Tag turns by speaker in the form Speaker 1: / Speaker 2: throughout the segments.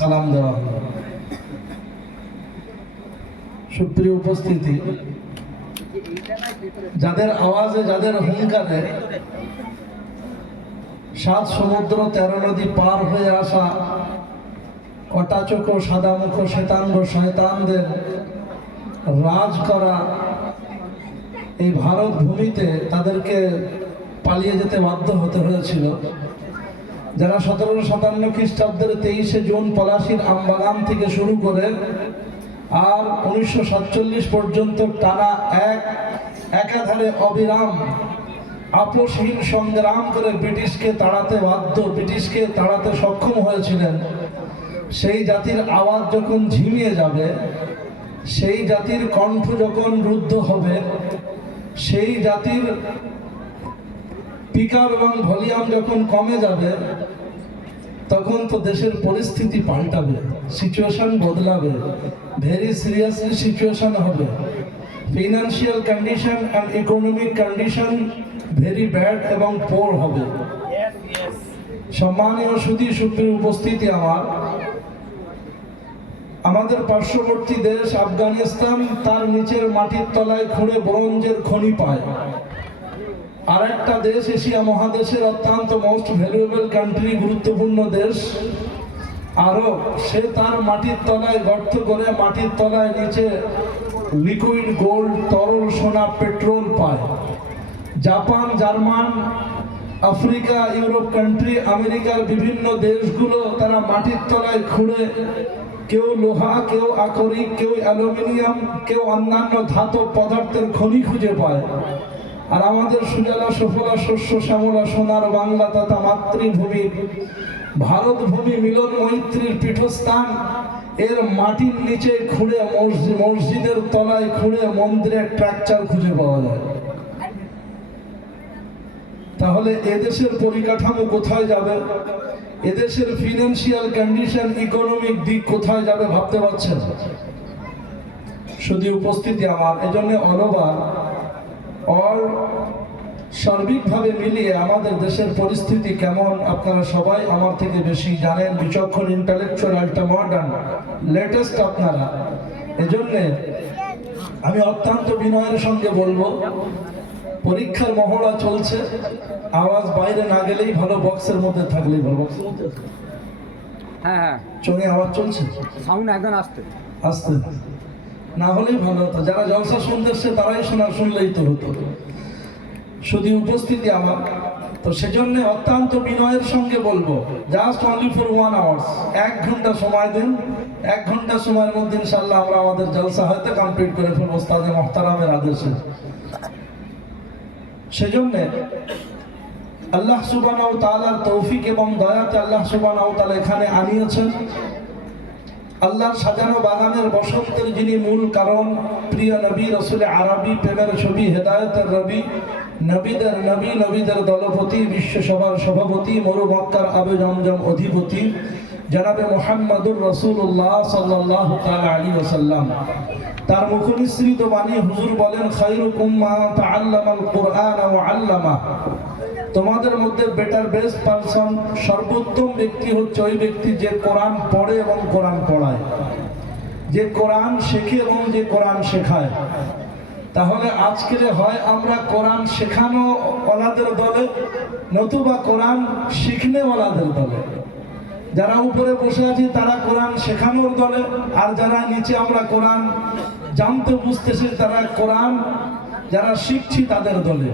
Speaker 1: সালাম দেওয়া হলো। সুপ্রিয় উপস্থিতি, যাদের আওয়াজে যাদের হুঙ্কারে, সাত সমুদ্র তেরো নদী পার হয়ে আসা কটাচক সাদামুখ শ্বেতাঙ্গ শয়তানদের রাজ করা এই ভারত ভূমিতে তাদেরকে পালিয়ে যেতে বাধ্য হতে হয়েছিল। যারা সতেরোশো সাতান্ন খ্রিস্টাব্দের তেইশে জুন পলাশির আমবাগান থেকে শুরু করে আর উনিশশো সাতচল্লিশ পর্যন্ত টানা এক, একাধারে অবিরাম, আপোষহীন সংগ্রাম করে ব্রিটিশকে তাড়াতে বাধ্য, ব্রিটিশকে তাড়াতে সক্ষম হয়েছিলেন। সেই জাতির আওয়াজ যখন ঝিমিয়ে যাবে, সেই জাতির কণ্ঠ যখন রুদ্ধ হবে, সেই জাতির পিকআপ এবং ভলিউম যখন কমে যাবে তখন তো দেশের পরিস্থিতি পাল্টাবে সিচুয়েশন বদলাবে ভেরি সিরিয়াসলি সিচুয়েশন হবে। Financial condition and economic condition very bad এবং পোর হবে। সম্মানীয় সুদী সুপ্রিয় উপস্থিতি আমার আমাদের পার্শ্ববর্তী দেশ আফগানিস্তান তার নিচের মাটির তলায় খুঁড়ে ব্রোঞ্জের খনি পায়। আর একটা দেশ এশিয়া মহাদেশের অত্যন্ত মোস্ট ভ্যালুয়েবল কান্ট্রি গুরুত্বপূর্ণ দেশ। আরব সে তার মাটির তলায় গর্ত করে মাটির তলায় নিচে লিকুইড গোল্ড তরল সোনা পেট্রোল পায়। Japan, German, Africa, Europe country আমেরিকার বিভিন্ন দেশগুলো তারা মাটির তলায় খুঁড়ে কেউ লোহা, কেউ আকরিক, কেউ অ্যালুমিনিয়াম, কেউ অন্যান্য ধাতব পদার্থের খনি খুঁজে পায়। আর আমাদের সুজলা, সফলা, শস্য, শ্যামলা, সোনার বাংলা তথা মাতৃভূমি, ভারত ভূমি মিলন মৈত্রীর পীঠস্থান। এর মাটির নিচে খুঁড়ে মসজিদ মসজিদের তলায় খুঁড়ে মন্দিরের ট্রাকচার খুঁজে পাওয়া যায়। তাহলে এদেশের পরিকাঠামো কোথায় যাবে? এদেশের ফিনান্সিয়াল কন্ডিশন ইকোনমিক দিক কোথায় যাবে ভাবতে পারছেন? শুধু উপস্থিতি আমার, এজন্য অলবার অল সার্বিকভাবে মিলিয়ে আমাদের দেশের পরিস্থিতি কেমন আপনারা সবাই আমার থেকে বেশি জানেন। বিচক্ষণ ইন্টালেকচুয়াল আল্ট্রা মডার্ন লেটেস্ট আপনারা। এজন্যে আমি অত্যন্ত বিনয়ের সঙ্গে বলব পরীক্ষার মহড়া চলছে। আওয়াজ বাইরে না গেলেই ভালো বক্সের মধ্যে থাকলেই ভালো।
Speaker 2: হ্যাঁ হ্যাঁ।
Speaker 1: চোখে আওয়াজ চলছে?
Speaker 2: সাউন্ড একদম আসতে
Speaker 1: আসতে না হলেই ভালো হতো। যারা জলসা শুনতে এসছে তারাই শোনা শুনলেই তো হতো। শুধু উপস্থিতি আমার। তো সেজন্য অত্যন্ত বিনয়ের সঙ্গে বলব just only for one hours এক ঘণ্টা সময় দিন। এক ঘণ্টা সময়ের মধ্যে ইনশাল্লাহ আমরা আমাদের জলসা হয়তো কমপ্লিট করে ফেলব, ওস্তাদে মহতারামের আদেশে। সেজন্য আল্লাহ সুবানাও তালার তৌফিক এবং দয়াতে আল্লাহ সুবানাও তালা এখানে আনিয়েছেন। আল্লাহর সাজানো বাগানের বসন্তের যিনি মূল কারণ, প্রিয় নবী রসুল আরবি প্রেমের ছবি, হেদায়তের রবি, নবীদের নবী, নবীদের দলপতি, বিশ্বসভার সভাপতি মরু মক্কার আবে জমজম অধিপতি, জনাবে মোহাম্মদুর রসুল্লাহ সাল্লাহ আলী ওসাল্লাম তার মুখনিসৃত বাণী হুজুর বলেন খাইরুকুম মা তাআল্লামাল কোরআন ও আল্লামা। তোমাদের মধ্যে বেটার বেস্ট পারসন সর্বোত্তম ব্যক্তি হচ্ছে ওই ব্যক্তি যে কোরআন পড়ে এবং কোরআন পড়ায়। যে কোরআন শেখে এবং যে কোরআন শেখায়। তাহলে আজকের হয় আমরা কোরআন শেখানো ওলাদের দলে, নতুবা কোরআন শিখনে ওলাদের দলে। যারা উপরে বসে আছি, তারা কোরআন শেখানোর দলে, আর যারা নিচে আমরা কোরআন জানতে বুঝতেছি, তারা কোরআন যারা শিখছি তাদের দলে।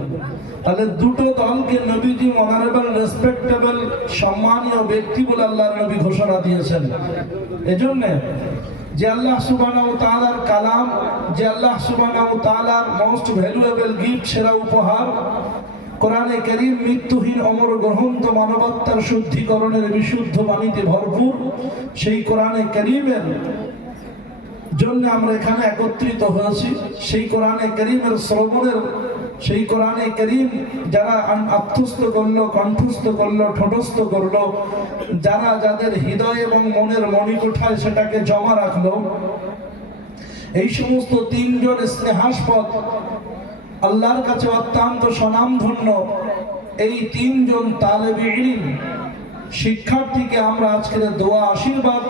Speaker 1: তাহলে দুটো দলকে নবীজি অনারেবল রেসপেক্টেবল সম্মানীয় ব্যক্তি বলে আল্লাহ নবী ঘোষণা দিয়েছেন। এজন্য যে আল্লাহ সুবহানাহু তাআলার কালাম, যে আল্লাহ সুবহানাহু তাআলার মোস্ট ভ্যালুয়েবল গিফট সেরা উপহার, কোরআনে করিম মৃত্যুহীন অমর গ্রহন্ত মানবতার শুদ্ধিকরণের বিশুদ্ধ বাণীতে ভরপুর, সেই কোরআনে করিমের জন্য আমরা এখানে একত্রিত হয়েছি। সেই কোরআনে করিমের শ্রবণের, সেই কোরআনে করিম যারা আত্মস্থ করল, কণ্ঠস্থ করল, ঠোঁটস্থ করল, যারা যাদের হৃদয় এবং মনের মণিকোঠায় সেটাকে জমা রাখল, এই সমস্ত তিনজন স্নেহাসপদ, আল্লাহর কাছে অত্যন্ত স্বনামধন্য এই তিনজন তালেবে শিক্ষার্থীকে আমরা আজকের দোয়া আশীর্বাদ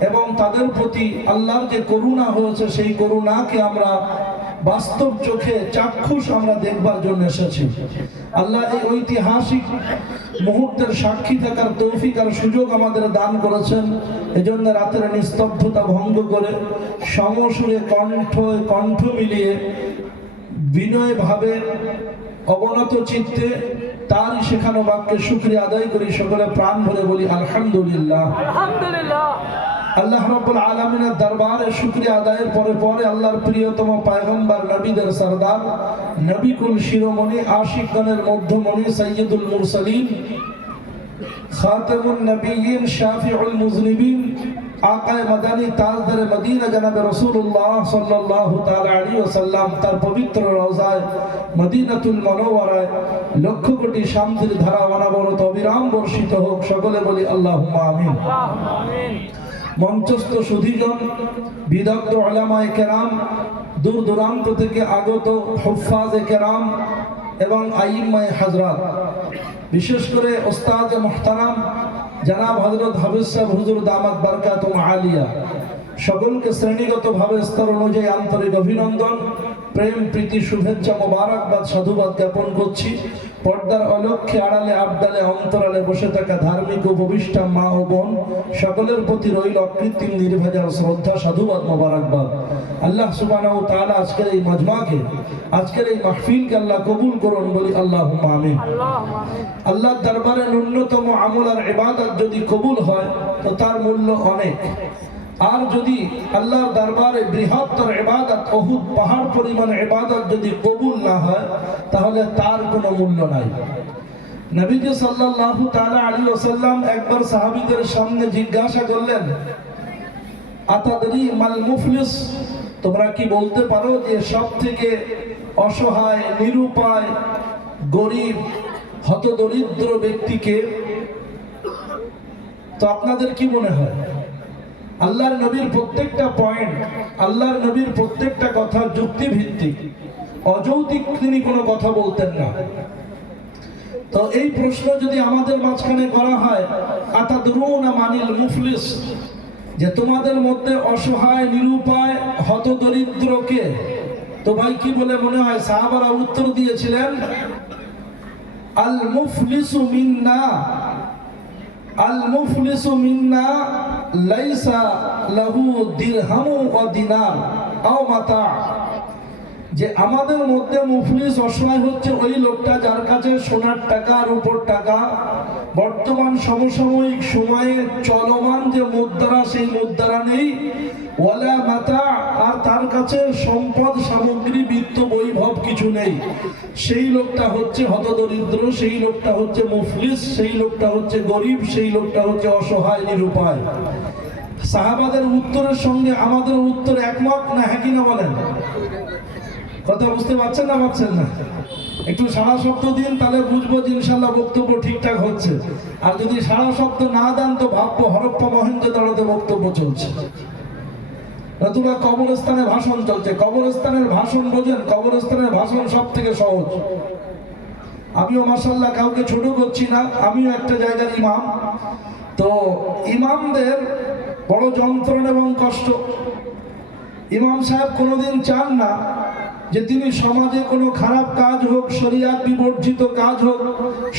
Speaker 1: এবং তাদের প্রতি আল্লাহর যে করুণা হয়েছে, সেই করুণাকে আমরা বাস্তব চোখে চাক্ষুষ আমরা দেখবার জন্য এসেছি। আল্লাহ এই ঐতিহাসিক মুহূর্তের সাক্ষী থাকার তৌফিক আর সুযোগ আমাদের দান করেছেন। এজন্য রাতের নিস্তব্ধতা ভঙ্গ করে সমসুরে কণ্ঠ কণ্ঠ মিলিয়ে বিনয় ভাবে অবনত চিত্তে তারই শেখানো বাক্যে শুক্রিয়া আদায় করি। সকলে প্রাণ ভরে বলি, আলহামদুলিল্লাহ।
Speaker 3: আলহামদুলিল্লাহ।
Speaker 1: আল্লাহ রব্বুল আলমিনের দরবারে শুক্রিয়া আদায়ের পরে পরে আল্লাহর প্রিয়তম পায়গম্বর নবীদের সরদার নবিকুল শিরোমণি আশিকগণের মধ্যমণি সৈয়দুল মুরসালিন, খাতেমুন নবীন শাফিউল মুজনিবিন, আকায় মাদানী তাজদার মদিনা জনাবে রাসূলুল্লাহ সাল্লাল্লাহু তাআলা আলাইহি ওয়াসাল্লাম, তার পবিত্র রওজায় মদিনাতুল মুনাওয়ারায় লক্ষ কোটি শান্তির ধারা অনবরত অবিরাম বর্ষিত হোক, সকলে বলি আল্লাহুম্মা আমিন।
Speaker 3: আমিন।
Speaker 1: মঞ্চস্থ সুধীগণ, বিদগ্ধ আলামায় কেরাম, দূর দূরান্ত থেকে আগত হুফাজে কেরাম এবং আইম্মায় হাজরাত, বিশেষ করে ওস্তাদ মোহতারাম, জানাব হজরত হাফিজ সাহেব হুজুর দামাত বারকাত আলিয়া। সকলকে শ্রেণীগতভাবে স্তর অনুযায়ী আন্তরিক অভিনন্দন, প্রেম, প্রীতি, শুভেচ্ছা, মোবারকবাদ, সাধুবাদ জ্ঞাপন করছি। পর্দার অলক্ষ্যে আড়ালে আবডালে অন্তরালে বসে থাকা ধার্মিক উপবিষ্টা মা ও বোন সকলের প্রতি রইল অকৃত্রিম নির্ভেজাল শ্রদ্ধা সাধুবাদ মোবারকবাদ। আল্লাহ সুবহানাহু ওয়া তাআলা আজকের এই মজমাকে আজকের এই মাহফিলকে আল্লাহ কবুল করুন বলি আল্লাহ আমিন।
Speaker 3: আমিন।
Speaker 1: আল্লাহর দরবারে ন্যূনতম আমল আর ইবাদত যদি কবুল হয় তো তার মূল্য অনেক। আর যদি আল্লাহর দরবারে বৃহত্তর এবাদত অহুদ, পাহাড় পরিমাণ এবাদত যদি কবুল না হয়, তাহলে তার কোনো মূল্য নাই। নবীজি সাল্লাল্লাহু তাআলা আলাইহি ওয়াসাল্লাম একবার সাহাবীদের সামনে জিজ্ঞাসা করলেন, আতাদরি মাল মুফলিস? তোমরা কি বলতে পারো যে সব থেকে অসহায়, নিরুপায়, গরিব, হতদরিদ্র ব্যক্তিকে তো আপনাদের কি মনে হয়? আল্লাহর নবীর প্রত্যেকটা পয়েন্ট আল্লাহর নবীর প্রত্যেকটা কথা যুক্তি ভিত্তিক অযৌতিক তিনি কোনো কথা বলতেন না। তো এই প্রশ্ন যদি আমাদের মাঝখানে করা হয়, আতাদরুনা মানিল মুফলিস, যে তোমাদের মধ্যে অসহায়, নিরুপায়, হতদরিদ্রকে, তো ভাই কি বলে মনে হয়, সাহাবারা উত্তর দিয়েছিলেন, আল মুফলিসু মিন্না, আল মুফলিসু মিন্না লাইসা লাহু দিরহামু ওয়া দিনার আও মাতা। যে আমাদের মধ্যে মুফলিস অসহায় হচ্ছে ওই লোকটা যার কাছে সোনার টাকা রূপোর টাকা। বর্তমান সমসাময়িক সময়ে চলমান যে মুদ্রা, সেই মুদ্রা নেই। ওয়ালা মাতা, আর তার কাছে সম্পদ, সামগ্রী, বিত্ত, বৈভব কিছু নেই। সেই লোকটা হচ্ছে হতদরিদ্র, সেই লোকটা হচ্ছে মুফলিস, সেই লোকটা হচ্ছে গরিব, সেই লোকটা হচ্ছে অসহায়, নিরুপায়। সাহাবাদের উত্তরের সঙ্গে আমাদের উত্তর একমত না হ্যাঁ কিনা বলেন? কথা বুঝতে পারছেন না পারছেন না? একটু সারা শব্দ দিন, তাহলে বুঝব যে ইনশাল্লাহ বক্তব্য ঠিকঠাক হচ্ছে। আর যদি সারা শব্দ না দেন, তো ভাববো হরপ্পা মহেন্দ্র দাঁড়াতে বক্তব্য চলছে। নতুবা কবরস্থানে ভাষণ চলছে। কবরস্থানের ভাষণ বোঝেন, কবরস্থানের ভাষণ সব থেকে সহজ। আমিও মাসাল্লাহ কাউকে ছোট করছি না, আমিও একটা জায়গার ইমাম। তো ইমামদের বড় যন্ত্রণ এবং কষ্ট। ইমাম সাহেব কোনোদিন চান না যে তিনি সমাজে কোনো খারাপ কাজ হোক, শরিয়াত বিবর্জিত কাজ হোক,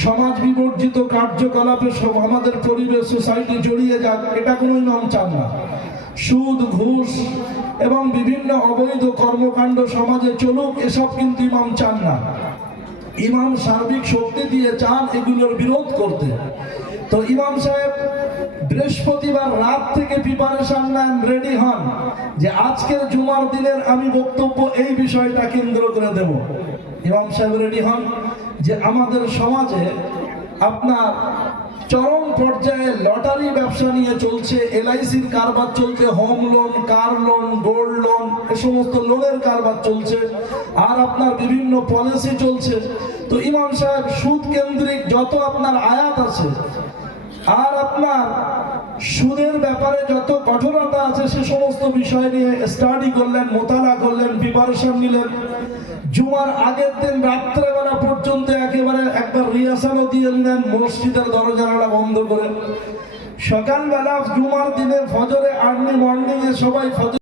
Speaker 1: সমাজ বিবর্জিত কার্যকলাপে সব আমাদের পরিবেশ, সোসাইটি জড়িয়ে যাক, এটা কোনো ইমাম চান না। সুদ, ঘুষ এবং বিভিন্ন অবৈধ কর্মকাণ্ড সমাজে চলুক, এসব কিন্তু ইমাম চান না। ইমাম সার্বিক শক্তি দিয়ে চান এগুলোর বিরোধ করতে। তো ইমাম সাহেব বৃহস্পতিবার রাত থেকে প্রিপারেশন নেন, রেডি হন যে আজকের জুমার দিনের আমি বক্তব্য এই বিষয়টা কেন্দ্র করে দেব। ইমাম সাহেব রেডি হন যে আমাদের সমাজে আপনার চরম পর্যায়ে লটারি ব্যবসা নিয়ে চলছে, এলআইসির কারবার চলছে home loan car loan gold loan এ সমস্ত লোনের কারবার চলছে, আর আপনার বিভিন্ন পলিসি চলছে। তো ইমাম সাহেব, সুদ কেন্দ্রিক যত আপনার আয়াত আছে, আর আপনার সুদের ব্যাপারে যত কঠোরতা আছে, সে সমস্ত বিষয় নিয়ে স্টাডি করলেন, মোতালা করলেন প্রিপারেশন নিলেন। জুমার আগের দিন রাত্রেবেলা পর্যন্ত একেবারে একবার রিহার্সালও দিয়ে নিলেন মসজিদের দরজাটা বন্ধ করে। সকালবেলা জুমার দিনে ফজরে আর্লি মর্নিংয়ে সবাই ফজর